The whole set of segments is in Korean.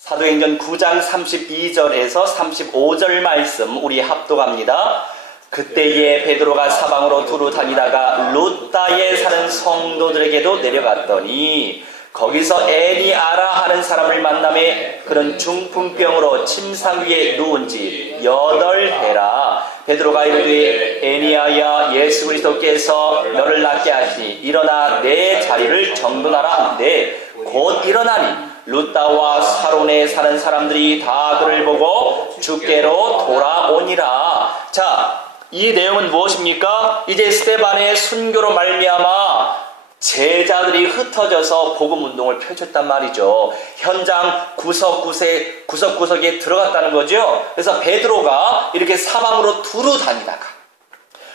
사도행전 9장 32절에서 35절 말씀 우리 합독합니다. 그때에 베드로가 사방으로 두루 다니다가 룻다에 사는 성도들에게도 내려갔더니 거기서 애니아라 하는 사람을 만나매 그런 중풍병으로 침상 위에 누운 지 8해라. 베드로가 이르되 애니아야, 예수 그리스도께서 너를 낫게 하시니 일어나 내 자리를 정돈하라 하는데 곧 일어나니 룻다와 사론에 사는 사람들이 다 그를 보고 주께로 돌아오니라. 자, 이 내용은 무엇입니까? 이제 스데반의 순교로 말미암아 제자들이 흩어져서 복음 운동을 펼쳤단 말이죠. 현장 구석구석에 들어갔다는 거죠. 그래서 베드로가 이렇게 사방으로 두루 다니다가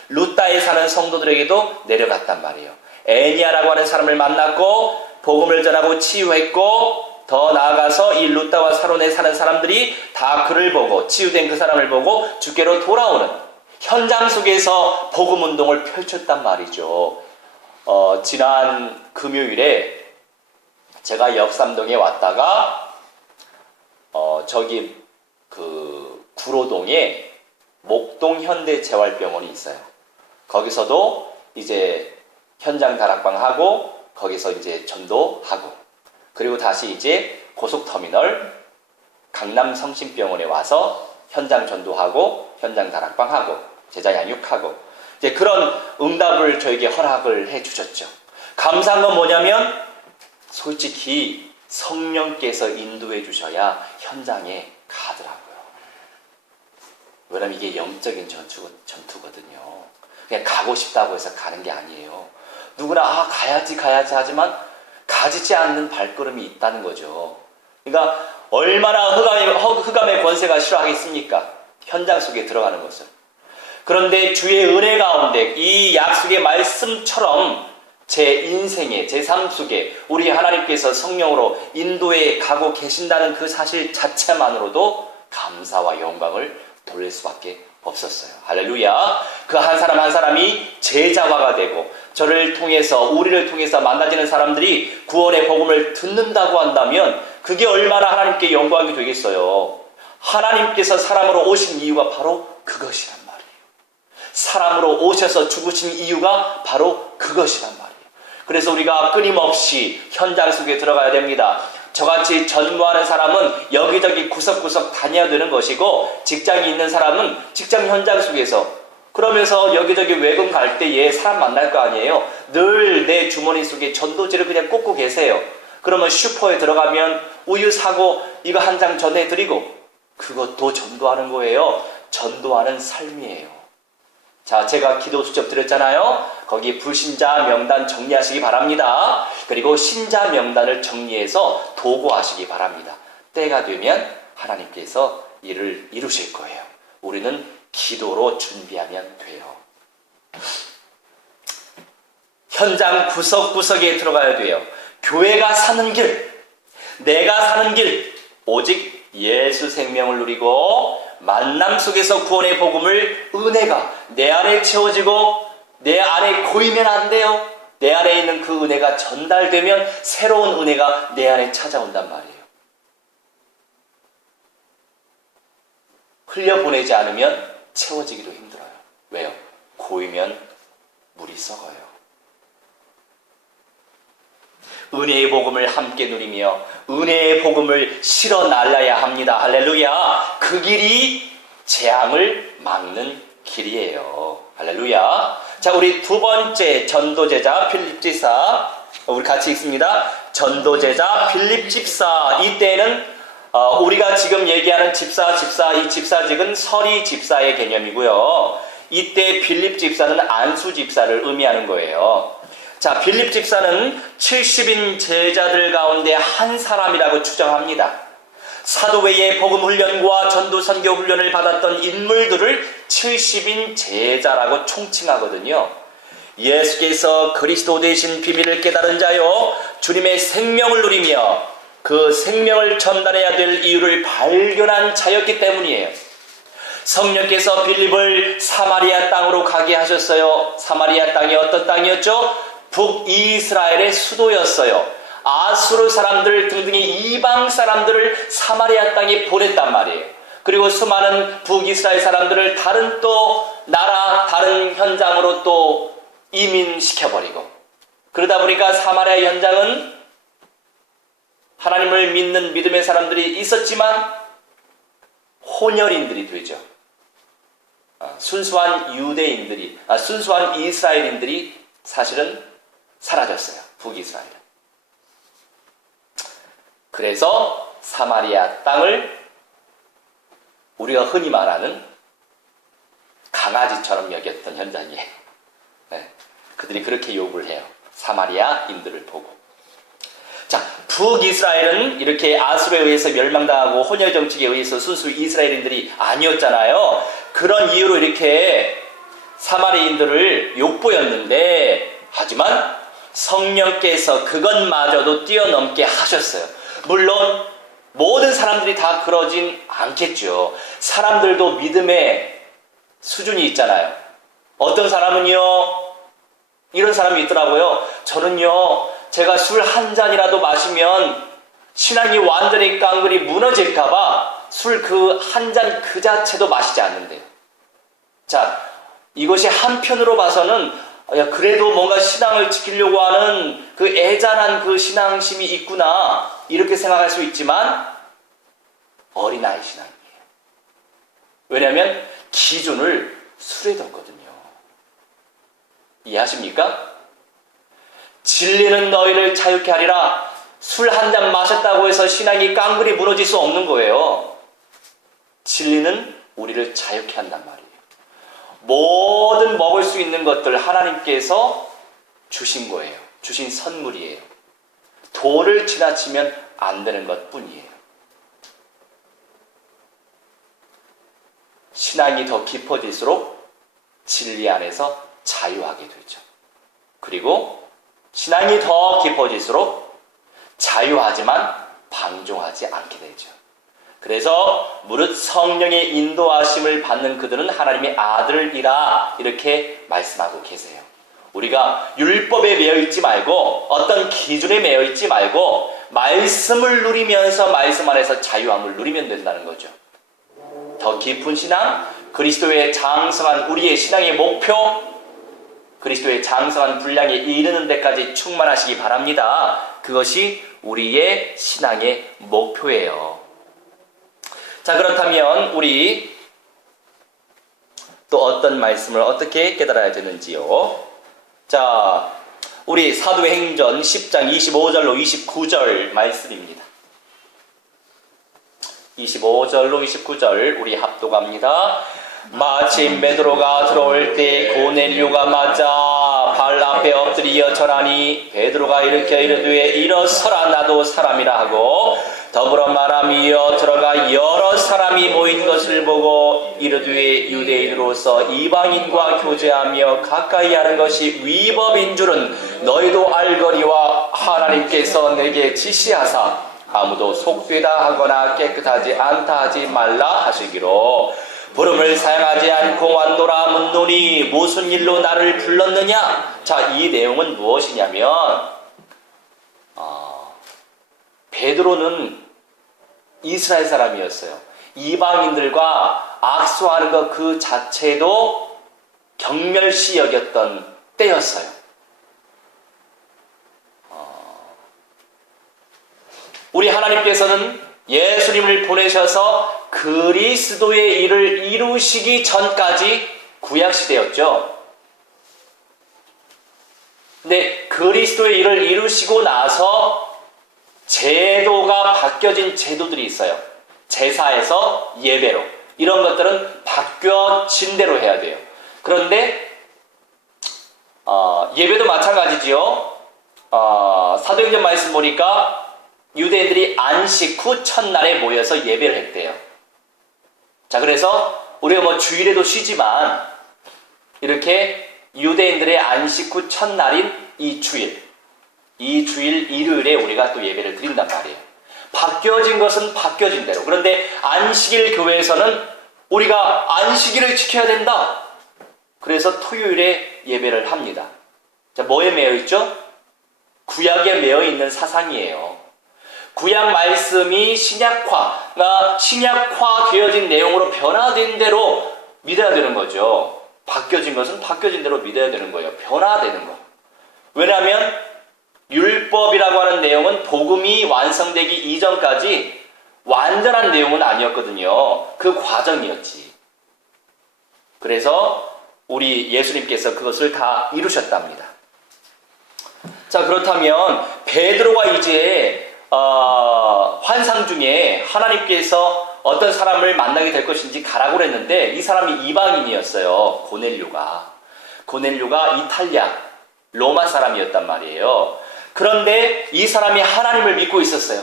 룻다에 사는 성도들에게도 내려갔단 말이에요. 애니아라고 하는 사람을 만났고 복음을 전하고 치유했고, 더 나아가서 이 룻다와 사론에 사는 사람들이 다 그를 보고 치유된 그 사람을 보고 주께로 돌아오는 현장 속에서 복음 운동을 펼쳤단 말이죠. 지난 금요일에 제가 역삼동에 왔다가 저기 그 구로동에 목동 현대재활병원이 있어요. 거기서도 이제 현장 다락방하고 거기서 이제 전도하고, 그리고 다시 이제 고속터미널 강남성심병원에 와서 현장 전도하고 현장 다락방하고 제자 양육하고 이제 그런 응답을 저에게 허락을 해 주셨죠. 감사한 건 뭐냐면 솔직히 성령께서 인도해 주셔야 현장에 가더라고요. 왜냐면 이게 영적인 전투거든요. 그냥 가고 싶다고 해서 가는 게 아니에요. 누구나 가야지 하지만 가지지 않는 발걸음이 있다는 거죠. 그러니까 얼마나 흑암의 권세가 싫어하겠습니까? 현장 속에 들어가는 것을. 그런데 주의 은혜 가운데 이 약속의 말씀처럼 제 인생에, 제 삶 속에 우리 하나님께서 성령으로 인도해 가고 계신다는 그 사실 자체만으로도 감사와 영광을 돌릴 수밖에 없었어요. 할렐루야. 그 한 사람 한 사람이 제자화가 되고 저를 통해서, 우리를 통해서 만나지는 사람들이 구원의 복음을 듣는다고 한다면 그게 얼마나 하나님께 영광이 되겠어요. 하나님께서 사람으로 오신 이유가 바로 그것이란 말이에요. 사람으로 오셔서 죽으신 이유가 바로 그것이란 말이에요. 그래서 우리가 끊임없이 현장 속에 들어가야 됩니다. 저같이 전무하는 사람은 여기저기 구석구석 다녀야 되는 것이고, 직장이 있는 사람은 직장 현장 속에서, 그러면서 여기저기 외근 갈 때에 사람 만날 거 아니에요. 늘 내 주머니 속에 전도지를 그냥 꽂고 계세요. 그러면 슈퍼에 들어가면 우유 사고 이거 한 장 전해드리고, 그것도 전도하는 거예요. 전도하는 삶이에요. 자, 제가 기도 수첩 드렸잖아요. 거기 불신자 명단 정리하시기 바랍니다. 그리고 신자 명단을 정리해서 도구하시기 바랍니다. 때가 되면 하나님께서 일을 이루실 거예요. 우리는 기도로 준비하면 돼요. 현장 구석구석에 들어가야 돼요. 교회가 사는 길, 내가 사는 길, 오직 예수 생명을 누리고 만남 속에서 구원의 복음을, 은혜가 내 안에 채워지고 내 안에 고이면 안 돼요. 내 안에 있는 그 은혜가 전달되면 새로운 은혜가 내 안에 찾아온단 말이에요. 흘려보내지 않으면 채워지기도 힘들어요. 왜요? 고이면 물이 썩어요. 은혜의 복음을 함께 누리며 은혜의 복음을 실어 날라야 합니다. 할렐루야. 그 길이 재앙을 막는 길이에요. 할렐루야. 자, 우리 두 번째 전도제자 필립 집사, 우리 같이 읽습니다. 전도제자 필립 집사. 이때는 우리가 지금 얘기하는 집사, 이 집사직은 서리 집사의 개념이고요. 이때 필립 집사는 안수 집사를 의미하는 거예요. 자, 필립 집사는 70인 제자들 가운데 한 사람이라고 추정합니다. 사도 외에 복음 훈련과 전도 선교 훈련을 받았던 인물들을 70인 제자라고 총칭하거든요. 예수께서 그리스도 되신 비밀을 깨달은 자요, 주님의 생명을 누리며 그 생명을 전달해야 될 이유를 발견한 자였기 때문이에요. 성령께서 빌립을 사마리아 땅으로 가게 하셨어요. 사마리아 땅이 어떤 땅이었죠? 북이스라엘의 수도였어요. 아수르 사람들 등등의 이방 사람들을 사마리아 땅에 보냈단 말이에요. 그리고 수많은 북이스라엘 사람들을 다른 또 나라, 다른 현장으로 또 이민시켜버리고, 그러다 보니까 사마리아 현장은 하나님을 믿는 믿음의 사람들이 있었지만 혼혈인들이 되죠. 순수한 유대인들이, 순수한 이스라엘인들이 사실은 사라졌어요. 북이스라엘은. 그래서 사마리아 땅을 우리가 흔히 말하는 강아지처럼 여겼던 현장이에요. 네. 그들이 그렇게 욕을 해요. 사마리아인들을 보고. 자, 북이스라엘은 이렇게 아수르에 의해서 멸망당하고 혼혈 정책에 의해서 순수 이스라엘인들이 아니었잖아요. 그런 이유로 이렇게 사마리아인들을 욕보였는데, 하지만 성령께서 그것마저도 뛰어넘게 하셨어요. 물론 모든 사람들이 다 그러진 않겠죠. 사람들도 믿음의 수준이 있잖아요. 어떤 사람은요, 이런 사람이 있더라고요. 저는요, 제가 술 한 잔이라도 마시면 신앙이 완전히 깡그리 무너질까봐 술 그 한 잔 그 자체도 마시지 않는데요. 자, 이것이 한편으로 봐서는 그래도 뭔가 신앙을 지키려고 하는 그 애잔한 그 신앙심이 있구나, 이렇게 생각할 수 있지만 어린아이 신앙이에요. 왜냐하면 기준을 술에 뒀거든요. 이해하십니까? 진리는 너희를 자유케 하리라. 술 한 잔 마셨다고 해서 신앙이 깡그리 무너질 수 없는 거예요. 진리는 우리를 자유케 한단 말이에요. 모든 먹을 수 있는 것들 하나님께서 주신 거예요. 주신 선물이에요. 도를 지나치면 안 되는 것 뿐이에요. 신앙이 더 깊어질수록 진리 안에서 자유하게 되죠. 그리고 신앙이 더 깊어질수록 자유하지만 방종하지 않게 되죠. 그래서 무릇 성령의 인도하심을 받는 그들은 하나님의 아들이라, 이렇게 말씀하고 계세요. 우리가 율법에 매여 있지 말고 어떤 기준에 매여 있지 말고 말씀을 누리면서 말씀 안에서 자유함을 누리면 된다는 거죠. 더 깊은 신앙, 그리스도의 장성한 우리의 신앙의 목표, 그리스도의 장성한 분량에 이르는 데까지 충만하시기 바랍니다. 그것이 우리의 신앙의 목표예요. 자, 그렇다면 우리 또 어떤 말씀을 어떻게 깨달아야 되는지요? 자, 우리 사도행전 10장 25절로 29절 말씀입니다. 25절로 29절 우리 합독합니다. 마침 베드로가 들어올 때 고넬료가 맞아 발 앞에 엎드리어 절하니, 베드로가 일으켜 이르되 일어서라, 나도 사람이라 하고 더불어 말하며 들어가 여러 사람이 모인 것을 보고 이르되 유대인으로서 이방인과 교제하며 가까이 하는 것이 위법인 줄은 너희도 알거니와 하나님께서 내게 지시하사 아무도 속되다 하거나 깨끗하지 않다 하지 말라 하시기로 부름을 사양하지 않고 완도라 묻노니 무슨 일로 나를 불렀느냐? 자, 이 내용은 무엇이냐면 베드로는 이스라엘 사람이었어요. 이방인들과 악수하는 것 그 자체도 경멸시 여겼던 때였어요. 우리 하나님께서는 예수님을 보내셔서 그리스도의 일을 이루시기 전까지 구약시대였죠. 근데 그리스도의 일을 이루시고 나서 제도가 바뀌어진 제도들이 있어요. 제사에서 예배로. 이런 것들은 바뀌어진 대로 해야 돼요. 그런데 예배도 마찬가지지요. 사도행전 말씀 보니까 유대인들이 안식 후 첫날에 모여서 예배를 했대요. 자, 그래서 우리가 뭐 주일에도 쉬지만 이렇게 유대인들의 안식 후 첫날인 이 주일 일요일에 우리가 또 예배를 드린단 말이에요. 바뀌어진 것은 바뀌어진 대로. 그런데 안식일 교회에서는 우리가 안식일을 지켜야 된다. 그래서 토요일에 예배를 합니다. 자, 뭐에 매여 있죠? 구약에 매여 있는 사상이에요. 구약 말씀이 신약화 되어진 내용으로 변화된 대로 믿어야 되는 거죠. 바뀌어진 것은 바뀌어진 대로 믿어야 되는 거예요. 변화되는 거. 왜냐하면 율법이라고 하는 내용은 복음이 완성되기 이전까지 완전한 내용은 아니었거든요. 그 과정이었지. 그래서 우리 예수님께서 그것을 다 이루셨답니다. 자, 그렇다면 베드로가 이제 환상 중에 하나님께서 어떤 사람을 만나게 될 것인지 가라고 그랬는데 이 사람이 이방인이었어요. 고넬료가 이탈리아 로마 사람이었단 말이에요. 그런데 이 사람이 하나님을 믿고 있었어요.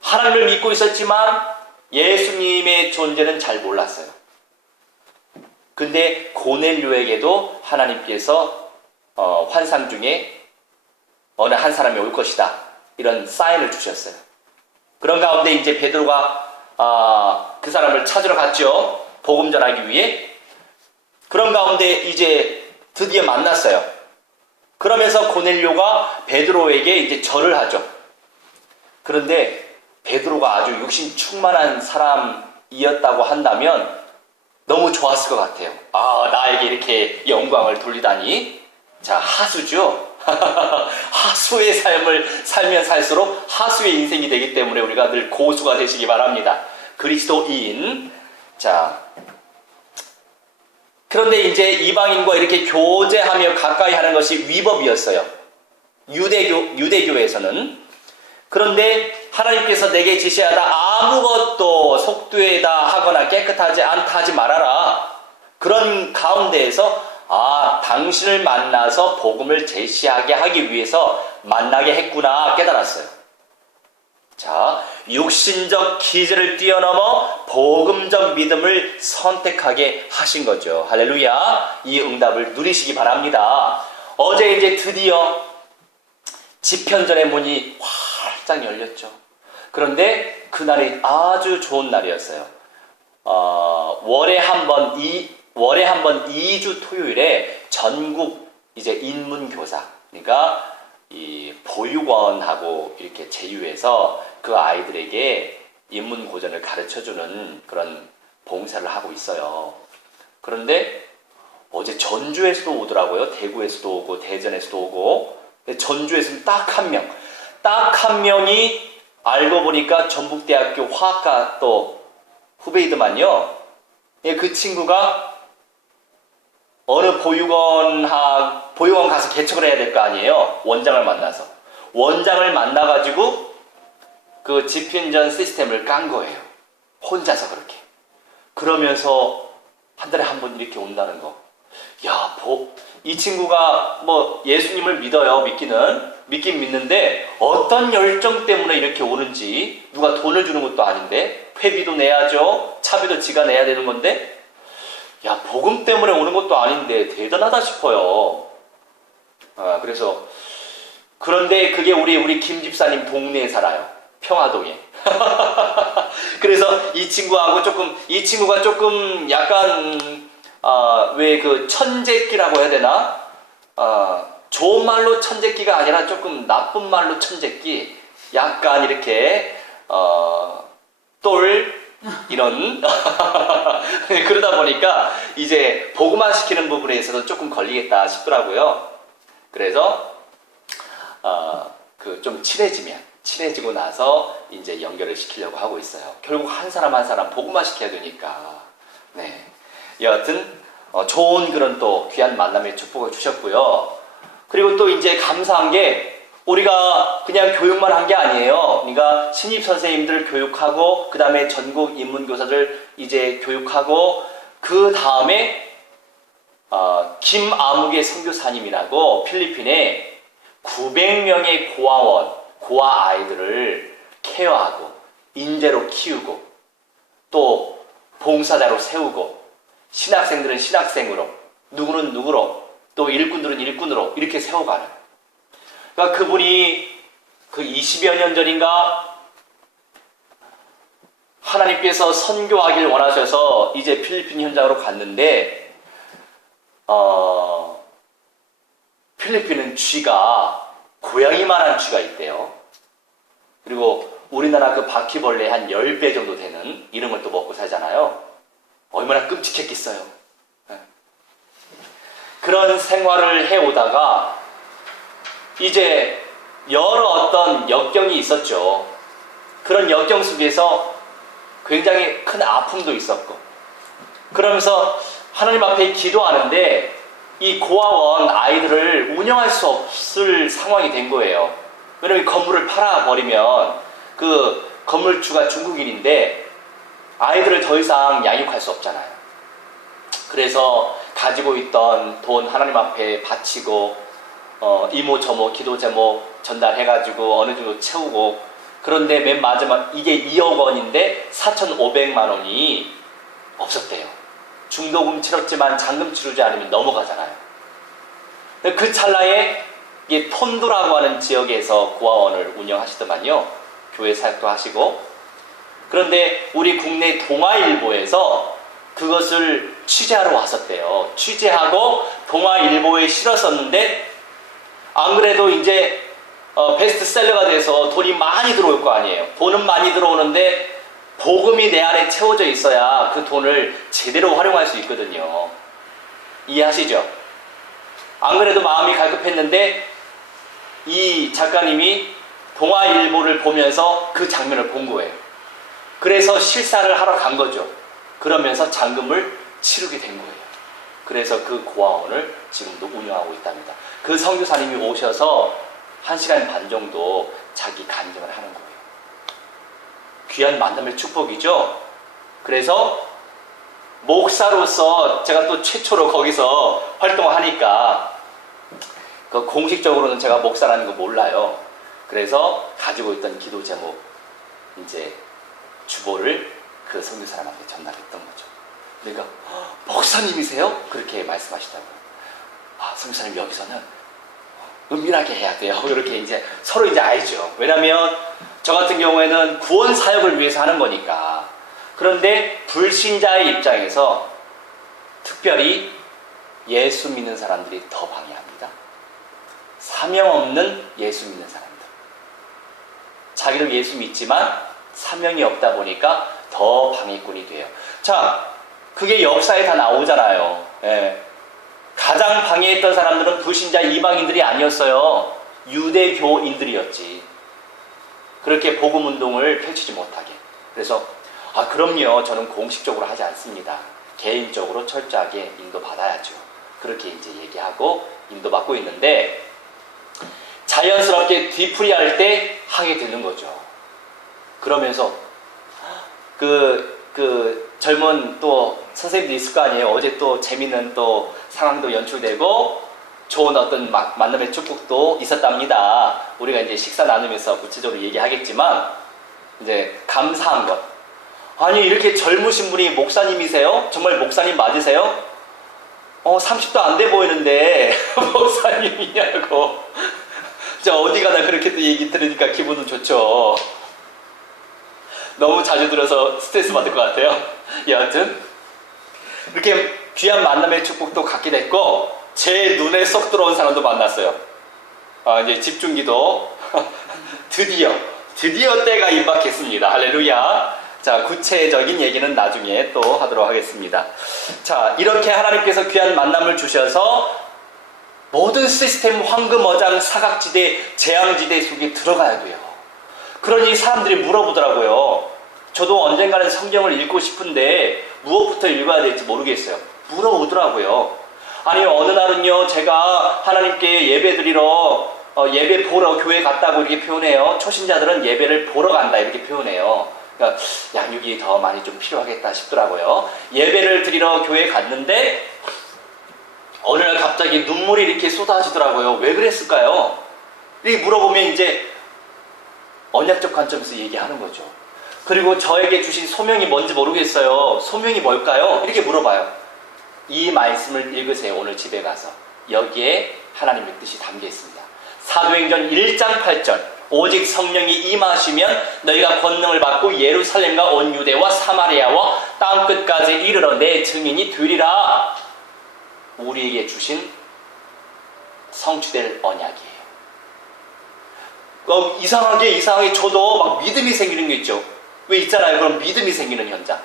하나님을 믿고 있었지만 예수님의 존재는 잘 몰랐어요. 근데 고넬료에게도 하나님께서 환상 중에 어느 한 사람이 올 것이다, 이런 사인을 주셨어요. 그런 가운데 이제 베드로가 그 사람을 찾으러 갔죠. 복음 전하기 위해. 그런 가운데 이제 드디어 만났어요. 그러면서 고넬료가 베드로에게 이제 절을 하죠. 그런데 베드로가 아주 육신 충만한 사람이었다고 한다면 너무 좋았을 것 같아요. 나에게 이렇게 영광을 돌리다니. 자, 하수죠. 하수의 삶을 살면 살수록 하수의 인생이 되기 때문에 우리가 늘 고수가 되시기 바랍니다. 그리스도인. 자, 그런데 이제 이방인과 이렇게 교제하며 가까이 하는 것이 위법이었어요. 유대교에서는. 그런데 하나님께서 내게 지시하다 아무것도 속되다 하거나 깨끗하지 않다 하지 말아라. 그런 가운데에서 당신을 만나서 복음을 제시하게 하기 위해서 만나게 했구나 깨달았어요. 자, 육신적 기제를 뛰어넘어 복음적 믿음을 선택하게 하신 거죠. 할렐루야. 이 응답을 누리시기 바랍니다. 어제 이제 드디어 집현전의 문이 활짝 열렸죠. 그런데 그날이 아주 좋은 날이었어요. 월에 한 번 2주 토요일에 전국 이제 인문교사, 그러니까 이 보육원하고 이렇게 제휴해서 그 아이들에게 인문고전을 가르쳐주는 그런 봉사를 하고 있어요. 그런데 어제 전주에서도 오더라고요. 대구에서도 오고 대전에서도 오고. 전주에서는 딱 한 명이 알고 보니까 전북대학교 화학과 또 후배이더만요. 그 친구가 어느 보육원 가서 개척을 해야 될 거 아니에요. 원장을 만나가지고 그 집현전 시스템을 깐 거예요. 혼자서 그렇게. 그러면서 한 달에 한 번 이렇게 온다는 거. 야, 이 친구가 뭐 예수님을 믿어요. 믿긴 믿는데 어떤 열정 때문에 이렇게 오는지, 누가 돈을 주는 것도 아닌데 회비도 내야죠. 차비도 지가 내야 되는 건데, 야, 복음 때문에 오는 것도 아닌데 대단하다 싶어요. 그래서 그런데 그게 우리 김 집사님 동네에 살아요. 평화동에. 그래서 이 친구가 조금 약간 왜 그 천재끼라고 해야 되나? 좋은 말로 천재끼가 아니라 조금 나쁜 말로 천재끼. 약간 이렇게 이런 그러다 보니까 이제 복음화 시키는 부분에 있어서 조금 걸리겠다 싶더라고요. 그래서 좀 친해지고 나서 이제 연결을 시키려고 하고 있어요. 결국 한 사람 복음화 시켜야 되니까. 네. 여하튼 좋은 그런 또 귀한 만남의 축복을 주셨고요. 그리고 또 이제 감사한 게, 우리가 그냥 교육만 한 게 아니에요. 그러니까 신입 선생님들 교육하고, 그 다음에 전국 인문교사들 이제 교육하고, 그 다음에 김아무개 선교사님이라고 필리핀에 900명의 고아 아이들을 케어하고 인재로 키우고 또 봉사자로 세우고, 신학생들은 신학생으로, 누구는 누구로, 또 일꾼들은 일꾼으로 이렇게 세워가는. 그러니까 그분이 그 20여 년 전인가 하나님께서 선교하길 원하셔서 이제 필리핀 현장으로 갔는데, 필리핀은 쥐가 고양이만한 쥐가 있대요. 그리고 우리나라 그 바퀴벌레 한 10배 정도 되는 이런 걸 또 먹고 살잖아요. 얼마나 끔찍했겠어요. 그런 생활을 해오다가 이제 여러 어떤 역경이 있었죠. 그런 역경 속에서 굉장히 큰 아픔도 있었고, 그러면서 하나님 앞에 기도하는데 이 고아원 아이들을 운영할 수 없을 상황이 된 거예요. 왜냐면 건물을 팔아버리면 그 건물주가 중국인인데 아이들을 더 이상 양육할 수 없잖아요. 그래서 가지고 있던 돈 하나님 앞에 바치고 이모 저모 기도 제목 전달해가지고 어느 정도 채우고, 그런데 맨 마지막 이게 2억 원인데 4,500만 원이 없었대요. 중도금 치렀지만 잔금 치르지 않으면 넘어가잖아요. 그 찰나에 이게 톤도라고 하는 지역에서 고아원을 운영하시더만요. 교회 사역도 하시고. 그런데 우리 국내 동아일보에서 그것을 취재하러 왔었대요. 취재하고 동아일보에 실었었는데, 안 그래도 이제 베스트셀러가 돼서 돈이 많이 들어올 거 아니에요. 돈은 많이 들어오는데 복음이 내 안에 채워져 있어야 그 돈을 제대로 활용할 수 있거든요. 이해하시죠? 안 그래도 마음이 갈급했는데 이 작가님이 동아일보를 보면서 그 장면을 본 거예요. 그래서 실사를 하러 간 거죠. 그러면서 잔금을 치르게 된 거예요. 그래서 그 고아원을 지금도 운영하고 있답니다. 그 선교사님이 오셔서 1시간 반 정도 자기 간증을 하는 거예요. 귀한 만남의 축복이죠. 그래서 목사로서 제가 또 최초로 거기서 활동하니까 그 공식적으로는 제가 목사라는 거 몰라요. 그래서 가지고 있던 기도 제목 이제 주보를 그 선교사람한테 전달했던 거죠. 그러니까 목사님이세요? 그렇게 말씀하시더라고요. 아, 선교사님 여기서는 은밀하게 해야 돼요. 이렇게 이제 서로 이제 알죠. 왜냐면 저 같은 경우에는 구원 사역을 위해서 하는 거니까. 그런데 불신자의 입장에서 특별히 예수 믿는 사람들이 더 방해합니다. 사명 없는 예수 믿는 사람들. 자기도 예수 믿지만 사명이 없다 보니까 더 방해꾼이 돼요. 자, 그게 역사에 다 나오잖아요. 예. 가장 방해했던 사람들은 불신자 이방인들이 아니었어요. 유대교인들이었지. 그렇게 복음운동을 펼치지 못하게. 그래서 그럼요, 저는 공식적으로 하지 않습니다. 개인적으로 철저하게 인도받아야죠. 그렇게 이제 얘기하고 인도받고 있는데, 자연스럽게 뒤풀이할 때 하게 되는 거죠. 그러면서 젊은 또 선생님도 있을 거 아니에요. 어제 또 재밌는 또 상황도 연출되고 좋은 어떤 만남의 축복도 있었답니다. 우리가 이제 식사 나누면서 구체적으로 얘기하겠지만, 이제 감사한 것. 아니, 이렇게 젊으신 분이 목사님이세요? 정말 목사님 맞으세요? 30도 안 돼 보이는데 목사님이냐고. 어디 가나 그렇게 또 얘기 들으니까 기분은 좋죠. 너무 자주 들어서 스트레스 받을 것 같아요. 여하튼 이렇게 귀한 만남의 축복도 갖게 됐고, 제 눈에 쏙 들어온 사람도 만났어요. 이제 집중기도 드디어 때가 임박했습니다. 할렐루야. 자, 구체적인 얘기는 나중에 또 하도록 하겠습니다. 자, 이렇게 하나님께서 귀한 만남을 주셔서 모든 시스템, 황금어장, 사각지대, 재앙지대 속에 들어가야 돼요. 그러니 사람들이 물어보더라고요. 저도 언젠가는 성경을 읽고 싶은데 무엇부터 읽어야 될지 모르겠어요. 물어보더라고요. 아니, 어느 날은요, 제가 하나님께 예배 드리러 예배 보러 교회 갔다고 이렇게 표현해요. 초신자들은 예배를 보러 간다 이렇게 표현해요. 그러니까 양육이 더 많이 좀 필요하겠다 싶더라고요. 예배를 드리러 교회 갔는데 어느 날 갑자기 눈물이 이렇게 쏟아지더라고요. 왜 그랬을까요? 이렇게 물어보면 이제 언약적 관점에서 얘기하는 거죠. 그리고 저에게 주신 소명이 뭔지 모르겠어요. 소명이 뭘까요? 이렇게 물어봐요. 이 말씀을 읽으세요. 오늘 집에 가서. 여기에 하나님의 뜻이 담겨 있습니다. 사도행전 1장 8절. 오직 성령이 임하시면 너희가 권능을 받고 예루살렘과 온 유대와 사마리아와 땅끝까지 이르러 내 증인이 되리라. 우리에게 주신 성취될 언약이에요. 이상하게 저도 막 믿음이 생기는 게 있죠. 왜 있잖아요. 그럼 믿음이 생기는 현장.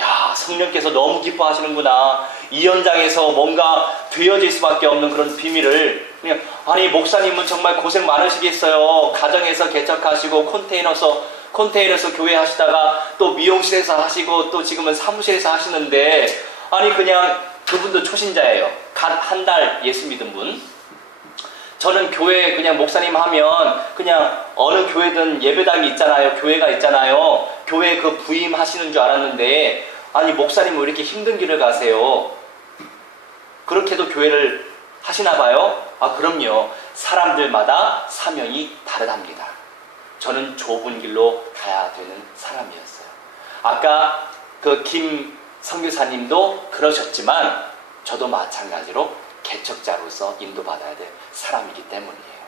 야, 성령께서 너무 기뻐하시는구나. 이 현장에서 뭔가 되어질 수밖에 없는 그런 비밀을 그냥, 아니 목사님은 정말 고생 많으시겠어요. 가정에서 개척하시고 컨테이너에서 교회 하시다가 또 미용실에서 하시고 또 지금은 사무실에서 하시는데, 아니 그냥 그분도 초신자예요. 한 달 예수 믿은 분. 저는 교회 그냥 목사님 하면 그냥 어느 교회든 예배당이 있잖아요. 교회가 있잖아요. 교회 그 부임하시는 줄 알았는데, 아니 목사님 왜 이렇게 힘든 길을 가세요? 그렇게도 교회를 하시나 봐요? 아, 그럼요. 사람들마다 사명이 다르답니다. 저는 좁은 길로 가야 되는 사람이었어요. 아까 그 김 선교사님도 그러셨지만 저도 마찬가지로 개척자로서 인도받아야 될 사람이기 때문이에요.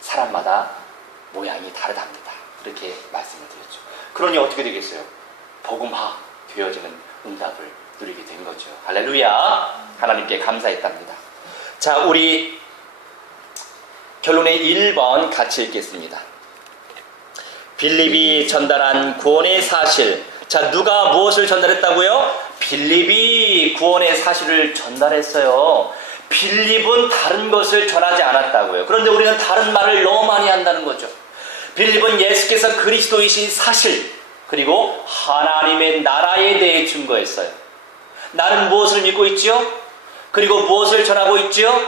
사람마다 모양이 다르답니다. 그렇게 말씀을 드렸죠. 그러니 어떻게 되겠어요? 복음화 되어지는 응답을 누리게 된 거죠. 할렐루야. 하나님께 감사했답니다. 자, 우리 결론의 1번 같이 읽겠습니다. 빌립이 전달한 구원의 사실. 자, 누가 무엇을 전달했다고요? 빌립이 구원의 사실을 전달했어요. 빌립은 다른 것을 전하지 않았다고요. 그런데 우리는 다른 말을 너무 많이 한다는 거죠. 빌립은 예수께서 그리스도이신 사실, 그리고 하나님의 나라에 대해 증거했어요. 나는 무엇을 믿고 있지요? 그리고 무엇을 전하고 있지요?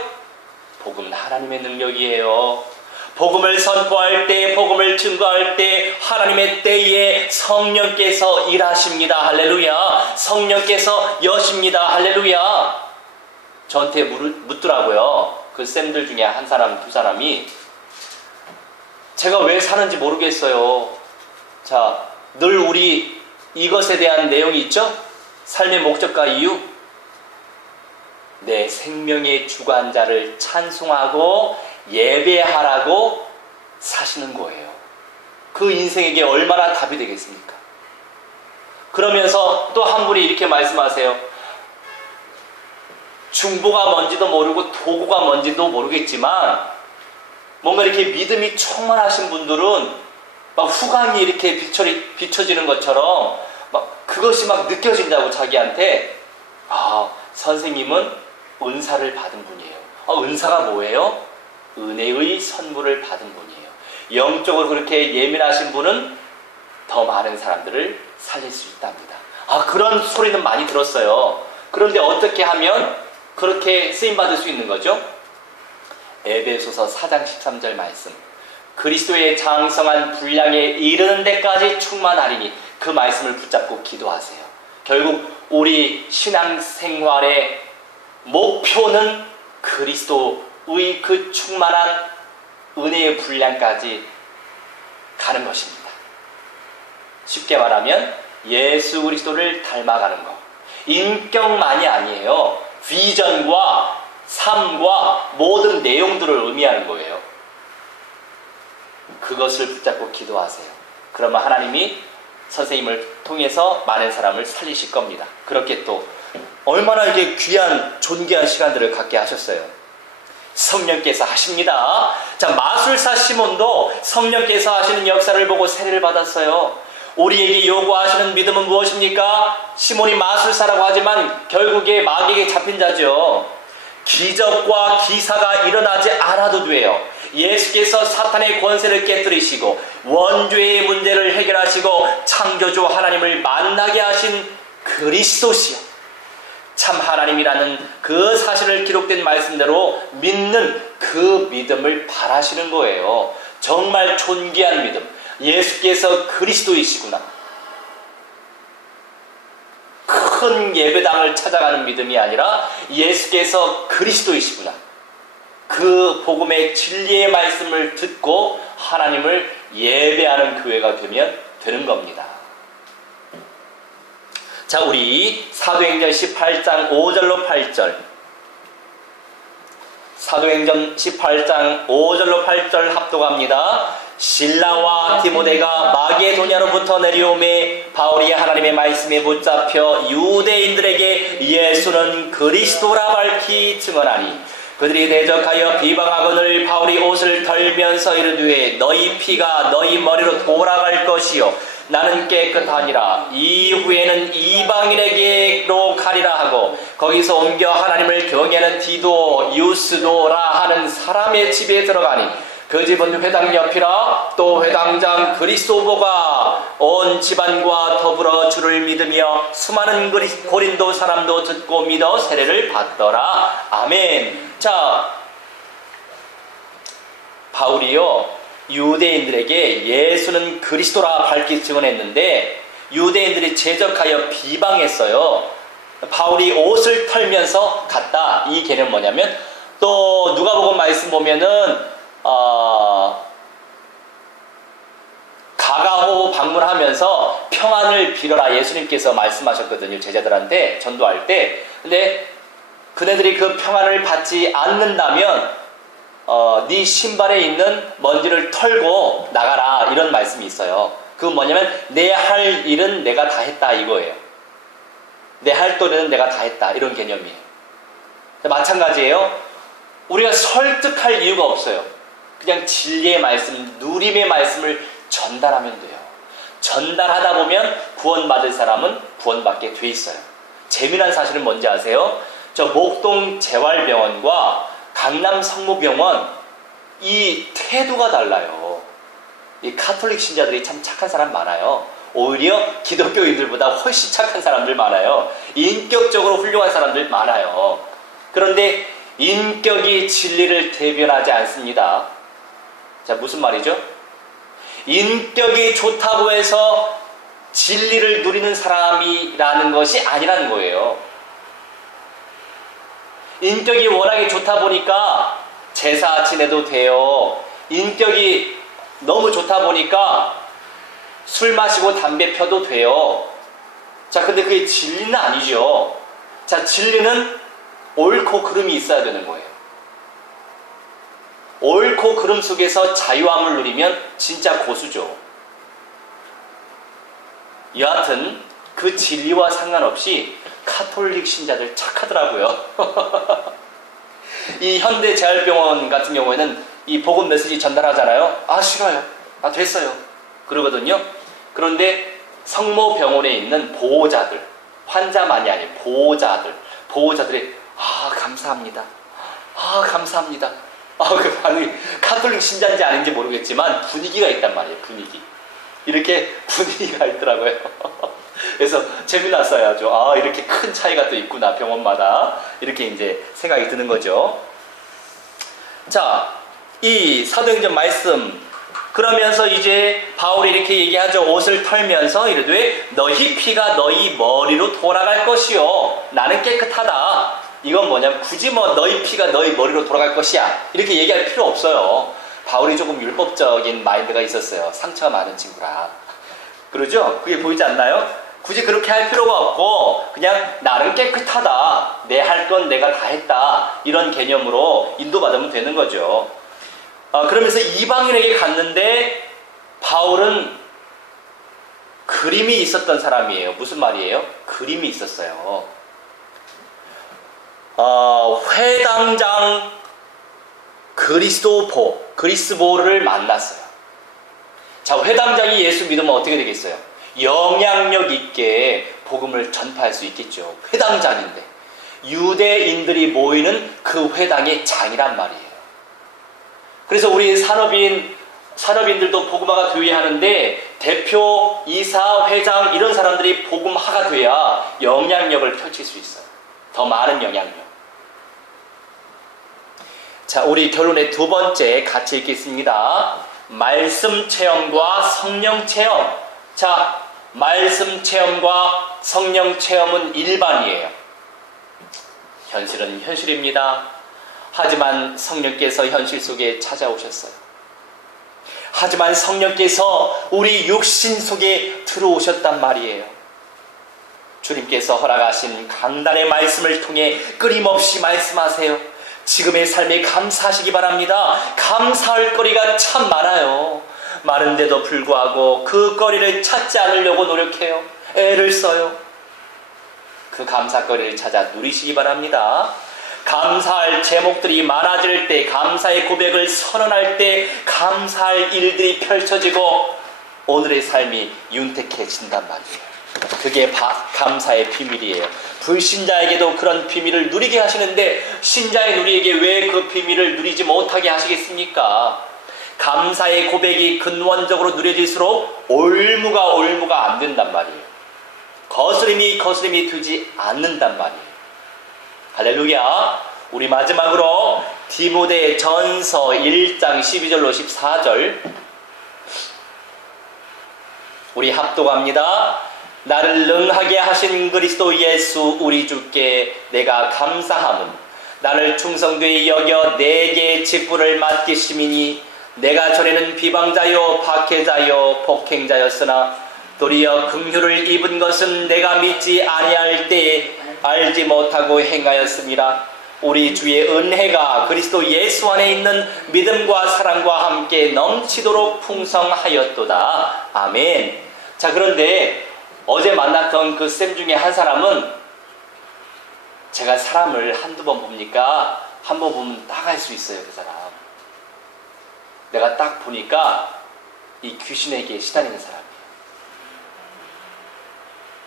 복음은 하나님의 능력이에요. 복음을 선포할 때, 복음을 증거할 때 하나님의 때에 성령께서 일하십니다. 할렐루야. 성령께서 여십니다. 할렐루야. 저한테 묻더라고요. 그 쌤들 중에 한 사람, 두 사람이, 제가 왜 사는지 모르겠어요. 자, 늘 우리 이것에 대한 내용이 있죠? 삶의 목적과 이유. 내 생명의 주관자를 찬송하고 예배하라고 사시는 거예요. 그 인생에게 얼마나 답이 되겠습니까? 그러면서 또 한 분이 이렇게 말씀하세요. 중보가 뭔지도 모르고 도구가 뭔지도 모르겠지만 뭔가 이렇게 믿음이 충만하신 분들은 막 후광이 이렇게 비춰지는 것처럼 막 그것이 막 느껴진다고 자기한테. 아, 선생님은 은사를 받은 분이에요. 은사가 뭐예요? 은혜의 선물을 받은 분이에요. 영적으로 그렇게 예민하신 분은 더 많은 사람들을 살릴 수 있답니다. 그런 소리는 많이 들었어요. 그런데 어떻게 하면 그렇게 쓰임받을 수 있는 거죠? 에베소서 4장 13절 말씀. 그리스도의 장성한 분량에 이르는 데까지 충만하리니, 그 말씀을 붙잡고 기도하세요. 결국 우리 신앙생활의 목표는 그리스도의 그 충만한 은혜의 분량까지 가는 것입니다. 쉽게 말하면 예수 그리스도를 닮아가는 것. 인격만이 아니에요. 비전과 삶과 모든 내용들을 의미하는 거예요. 그것을 붙잡고 기도하세요. 그러면 하나님이 선생님을 통해서 많은 사람을 살리실 겁니다. 그렇게 또 얼마나 이게 귀한 존귀한 시간들을 갖게 하셨어요. 성령께서 하십니다. 자, 마술사 시몬도 성령께서 하시는 역사를 보고 세례를 받았어요. 우리에게 요구하시는 믿음은 무엇입니까? 시몬이 마술사라고 하지만 결국에 마귀에게 잡힌 자죠. 기적과 기사가 일어나지 않아도 돼요. 예수께서 사탄의 권세를 깨뜨리시고 원죄의 문제를 해결하시고 창조주 하나님을 만나게 하신 그리스도시요, 참 하나님이라는 그 사실을 기록된 말씀대로 믿는 그 믿음을 바라시는 거예요. 정말 존귀한 믿음. 예수께서 그리스도이시구나. 큰 예배당을 찾아가는 믿음이 아니라 예수께서 그리스도이시구나. 그 복음의 진리의 말씀을 듣고 하나님을 예배하는 교회가 되면 되는 겁니다. 자, 우리 사도행전 18장 5절로 8절, 사도행전 18장 5절로 8절 합독합니다. 실라와 디모데가 마게도냐로부터 내려오매 바울이 하나님의 말씀에 붙잡혀 유대인들에게 예수는 그리스도라 밝히 증언하니 그들이 대적하여 비방하거늘 바울이 옷을 덜면서 이르되 너희 피가 너희 머리로 돌아갈 것이요 나는 깨끗하니라. 이후에는 이방인에게로 가리라 하고 거기서 옮겨 하나님을 경외하는 디도 유스도라 하는 사람의 집에 들어가니 그 집은 회당 옆이라. 또 회당장 그리스도보가 온 집안과 더불어 주를 믿으며 수많은 고린도 사람도 듣고 믿어 세례를 받더라. 아멘. 자, 바울이요 유대인들에게 예수는 그리스도라 밝히 증언했는데 유대인들이 제적하여 비방했어요. 바울이 옷을 털면서 갔다. 이 개념은 뭐냐면, 또 누가복음 말씀 보면은 가가호 방문하면서 평안을 빌어라 예수님께서 말씀하셨거든요. 제자들한테 전도할 때. 근데 그네들이 그 평안을 받지 않는다면 네 신발에 있는 먼지를 털고 나가라, 이런 말씀이 있어요. 그건 뭐냐면 내 할 일은 내가 다 했다 이거예요. 내 할 도리는 내가 다 했다, 이런 개념이에요. 마찬가지예요. 우리가 설득할 이유가 없어요. 그냥 진리의 말씀, 누림의 말씀을 전달하면 돼요. 전달하다 보면 구원받을 사람은 구원받게 돼 있어요. 재미난 사실은 뭔지 아세요? 저 목동 재활병원과 강남 성모병원, 이 태도가 달라요. 이 카톨릭 신자들이 참 착한 사람 많아요. 오히려 기독교인들보다 훨씬 착한 사람들 많아요. 인격적으로 훌륭한 사람들 많아요. 그런데 인격이 진리를 대변하지 않습니다. 자, 무슨 말이죠? 인격이 좋다고 해서 진리를 누리는 사람이라는 것이 아니라는 거예요. 인격이 워낙에 좋다 보니까 제사 지내도 돼요. 인격이 너무 좋다 보니까 술 마시고 담배 펴도 돼요. 자, 근데 그게 진리는 아니죠. 자, 진리는 옳고 그름이 있어야 되는 거예요. 옳고 그름 속에서 자유함을 누리면 진짜 고수죠. 여하튼 그 진리와 상관없이 카톨릭 신자들 착하더라고요. 이 현대 재활병원 같은 경우에는 이 복음 메시지 전달하잖아요. 아, 싫어요. 아, 됐어요. 그러거든요. 그런데 성모병원에 있는 보호자들, 환자만이 아닌 보호자들이 아, 감사합니다. 아, 감사합니다. 그 반응이 카톨릭 신자인지 아닌지 모르겠지만 분위기가 있단 말이에요. 분위기. 이렇게 분위기가 있더라고요. 그래서 재미났어요. 아주. 아, 이렇게 큰 차이가 또 있구나, 병원마다. 이렇게 이제 생각이 드는 거죠. 자, 이 사도행전 말씀, 그러면서 이제 바울이 이렇게 얘기하죠. 옷을 털면서 이르되 너희 피가 너희 머리로 돌아갈 것이요 나는 깨끗하다. 이건 뭐냐면 굳이 뭐 너희 피가 너희 머리로 돌아갈 것이야 이렇게 얘기할 필요 없어요. 바울이 조금 율법적인 마인드가 있었어요. 상처가 많은 친구라. 그러죠? 그게 보이지 않나요? 굳이 그렇게 할 필요가 없고 그냥 나는 깨끗하다. 내 할 건 내가 다 했다. 이런 개념으로 인도받으면 되는 거죠. 그러면서 이방인에게 갔는데 바울은 그림이 있었던 사람이에요. 무슨 말이에요? 그림이 있었어요. 회당장 그리스도보를 만났어요. 자, 회당장이 예수 믿으면 어떻게 되겠어요? 영향력 있게 복음을 전파할 수 있겠죠. 회당장인데 유대인들이 모이는 그 회당의 장이란 말이에요. 그래서 우리 산업인들도 복음화가 돼야 하는데 대표, 이사, 회장 이런 사람들이 복음화가 돼야 영향력을 펼칠 수 있어요. 더 많은 영향력. 자, 우리 결론의 두 번째 같이 읽겠습니다. 말씀 체험과 성령 체험. 자, 말씀 체험과 성령 체험은 일반이에요. 현실은 현실입니다. 하지만 성령께서 현실 속에 찾아오셨어요. 하지만 성령께서 우리 육신 속에 들어오셨단 말이에요. 주님께서 허락하신 강단의 말씀을 통해 끊임없이 말씀하세요. 지금의 삶에 감사하시기 바랍니다. 감사할 거리가 참 많아요. 많은데도 불구하고 그 거리를 찾지 않으려고 노력해요. 애를 써요. 그 감사거리를 찾아 누리시기 바랍니다. 감사할 제목들이 많아질 때, 감사의 고백을 선언할 때 감사할 일들이 펼쳐지고 오늘의 삶이 윤택해진단 말이에요. 그게 감사의 비밀이에요. 불신자에게도 그런 비밀을 누리게 하시는데 신자인 우리에게 왜 그 비밀을 누리지 못하게 하시겠습니까? 감사의 고백이 근원적으로 누려질수록 올무가 안 된단 말이에요. 거스름이 되지 않는단 말이에요. 할렐루야. 우리 마지막으로 디모데 전서 1장 12절로 14절 우리 합독합니다. 나를 능하게 하신 그리스도 예수 우리 주께 내가 감사함은 나를 충성되이 여겨 내게 직분을 맡기심이니 내가 전에는 비방자요 박해자요 폭행자였으나 도리어 긍휼을 입은 것은 내가 믿지 아니할 때에 알지 못하고 행하였습니다. 우리 주의 은혜가 그리스도 예수 안에 있는 믿음과 사랑과 함께 넘치도록 풍성하였도다. 아멘. 자, 그런데 어제 만났던 그 쌤 중에 한 사람은 제가 사람을 한두 번 봅니까? 한 번 보면 딱 알 수 있어요. 그 사람. 내가 딱 보니까 이 귀신에게 시달리는 사람이에요.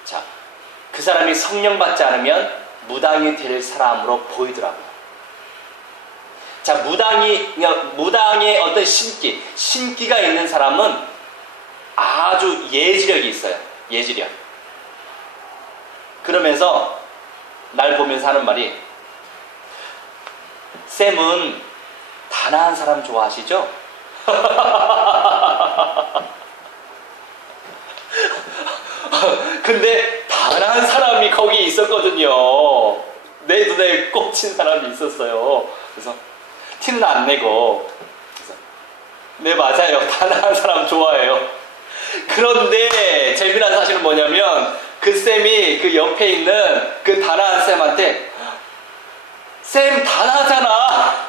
자, 그 사람이 성령 받지 않으면 무당이 될 사람으로 보이더라고요. 자, 무당의 어떤 신기가 있는 사람은 아주 예지력이 있어요. 예지력. 그러면서 날 보면서 하는 말이, 쌤은 단아한 사람 좋아하시죠? 근데 단아한 사람이 거기 있었거든요. 내 눈에 꽂힌 사람이 있었어요. 그래서 티는 안 내고, 그래서 네, 맞아요. 단아한 사람 좋아해요. 그런데 재미난 사실은 뭐냐면 그 쌤이 그 옆에 있는 그 단아한 쌤한테, 쌤 단아하잖아.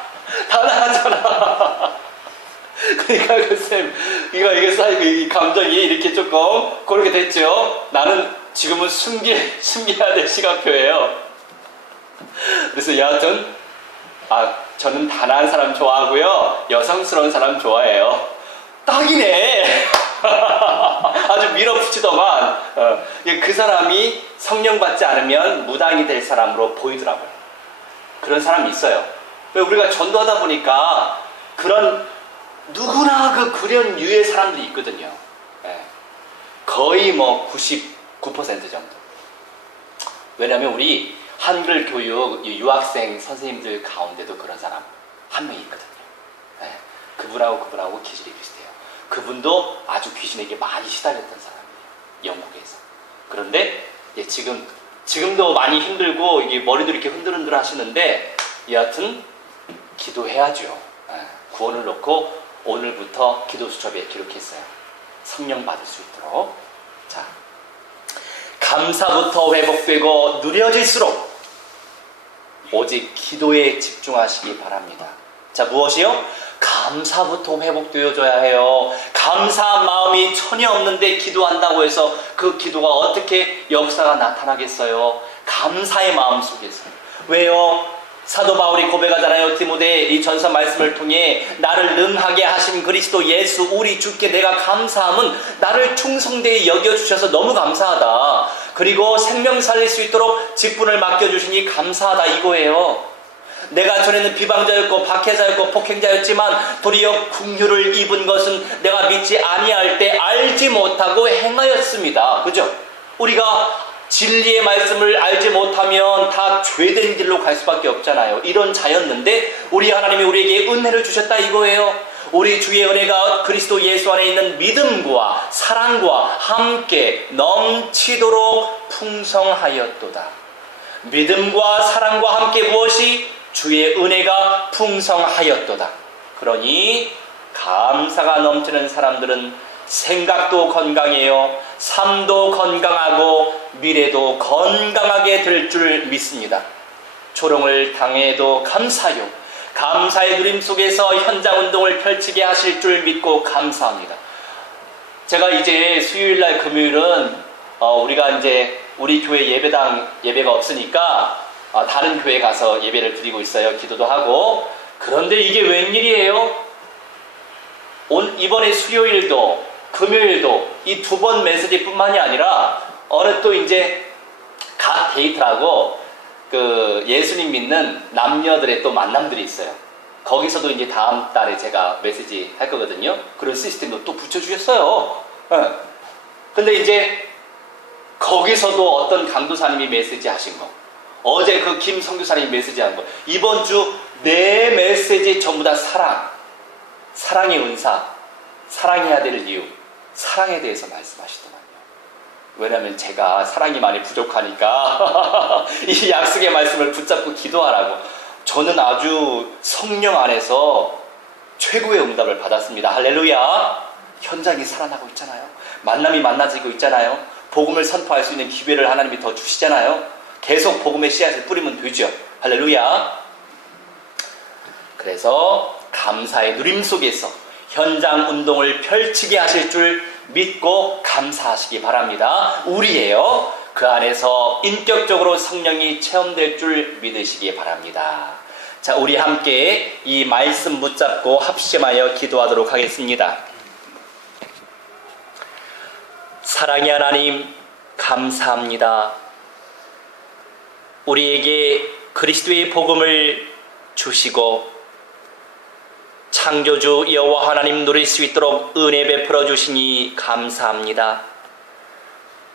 그러니까 그 쌤, 이게 감정이 이렇게 조금 그렇게 됐죠. 나는 지금은 숨겨야 될 시간표예요. 그래서 여하튼 저는 단아한 사람 좋아하고요, 여성스러운 사람 좋아해요. 딱이네. 아주 밀어붙이더만. 그 사람이 성령 받지 않으면 무당이 될 사람으로 보이더라고요. 그런 사람이 있어요. 우리가 전도하다 보니까 누구나 그런 유의 사람들이 있거든요. 거의 99% 정도. 왜냐하면 우리 한글 교육 유학생 선생님들 가운데도 그런 사람 한 명 있거든요. 그분하고 기질이 비슷해요. 그분도 아주 귀신에게 많이 시달렸던 사람이에요. 영국에서. 그런데 지금도 많이 힘들고 이게 머리도 이렇게 흔들흔들 하시는데, 여하튼 기도해야죠. 구원을 놓고 오늘부터 기도 수첩에 기록했어요. 성령 받을 수 있도록. 자, 감사부터 회복되고 누려질수록 오직 기도에 집중하시기 바랍니다. 자, 무엇이요? 감사부터 회복되어져야 해요. 감사한 마음이 전혀 없는데 기도한다고 해서 그 기도가 어떻게 역사가 나타나겠어요? 감사의 마음 속에서. 왜요? 사도 바울이 고백하잖아요. 디모데 이 전서 말씀을 통해 나를 능하게 하신 그리스도 예수 우리 주께 내가 감사함은 나를 충성되이 여겨주셔서 너무 감사하다. 그리고 생명 살릴 수 있도록 직분을 맡겨주시니 감사하다, 이거예요. 내가 전에는 비방자였고 박해자였고 폭행자였지만 도리어 긍휼을 입은 것은 내가 믿지 아니할 때 알지 못하고 행하였습니다. 그죠? 우리가 진리의 말씀을 알지 못하면 다 죄된 길로 갈 수밖에 없잖아요. 이런 자였는데 우리 하나님이 우리에게 은혜를 주셨다, 이거예요. 우리 주의 은혜가 그리스도 예수 안에 있는 믿음과 사랑과 함께 넘치도록 풍성하였도다. 믿음과 사랑과 함께 무엇이? 주의 은혜가 풍성하였도다. 그러니 감사가 넘치는 사람들은 생각도 건강해요. 삶도 건강하고 미래도 건강하게 될 줄 믿습니다. 조롱을 당해도 감사요. 감사의 누림 속에서 현장 운동을 펼치게 하실 줄 믿고 감사합니다. 제가 이제 수요일날 금요일은 우리가 이제 우리 교회 예배가 없으니까 다른 교회 가서 예배를 드리고 있어요. 기도도 하고. 그런데 이게 웬일이에요? 이번에 수요일도 금요일도 이 2번 메시지뿐만이 아니라 어느 또 이제 각 데이트라고 그 예수님 믿는 남녀들의 또 만남들이 있어요. 거기서도 이제 다음 달에 제가 메시지 할 거거든요. 그런 시스템도 또 붙여주셨어요. 근데 이제 거기서도 어떤 강도사님이 메시지 하신 거, 어제 그 김 선교사님이 메시지 한 거, 이번 주 내 메시지 전부 다 사랑의 은사, 사랑해야 될 이유, 사랑에 대해서 말씀하시더만요. 왜냐하면 제가 사랑이 많이 부족하니까 이 약속의 말씀을 붙잡고 기도하라고. 저는 아주 성령 안에서 최고의 응답을 받았습니다. 할렐루야. 현장이 살아나고 있잖아요. 만남이 만나지고 있잖아요. 복음을 선포할 수 있는 기회를 하나님이 더 주시잖아요. 계속 복음의 씨앗을 뿌리면 되죠. 할렐루야. 그래서 감사의 누림 속에서 현장 운동을 펼치게 하실 줄 믿고 감사하시기 바랍니다. 우리예요. 그 안에서 인격적으로 성령이 체험될 줄 믿으시기 바랍니다. 자, 우리 함께 이 말씀 붙잡고 합심하여 기도하도록 하겠습니다. 사랑의 하나님, 감사합니다. 우리에게 그리스도의 복음을 주시고 창조주 여호와 하나님 누릴 수 있도록 은혜 베풀어 주시니 감사합니다.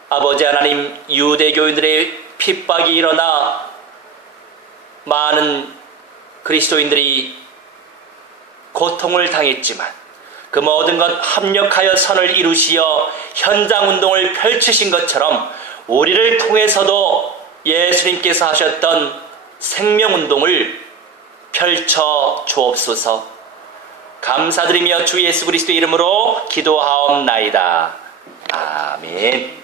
아버지 하나님, 유대교인들의 핍박이 일어나 많은 그리스도인들이 고통을 당했지만 그 모든 것 합력하여 선을 이루시어 현장운동을 펼치신 것처럼 우리를 통해서도 예수님께서 하셨던 생명운동을 펼쳐 주옵소서. 감사드리며 주 예수 그리스도의 이름으로 기도하옵나이다. 아멘.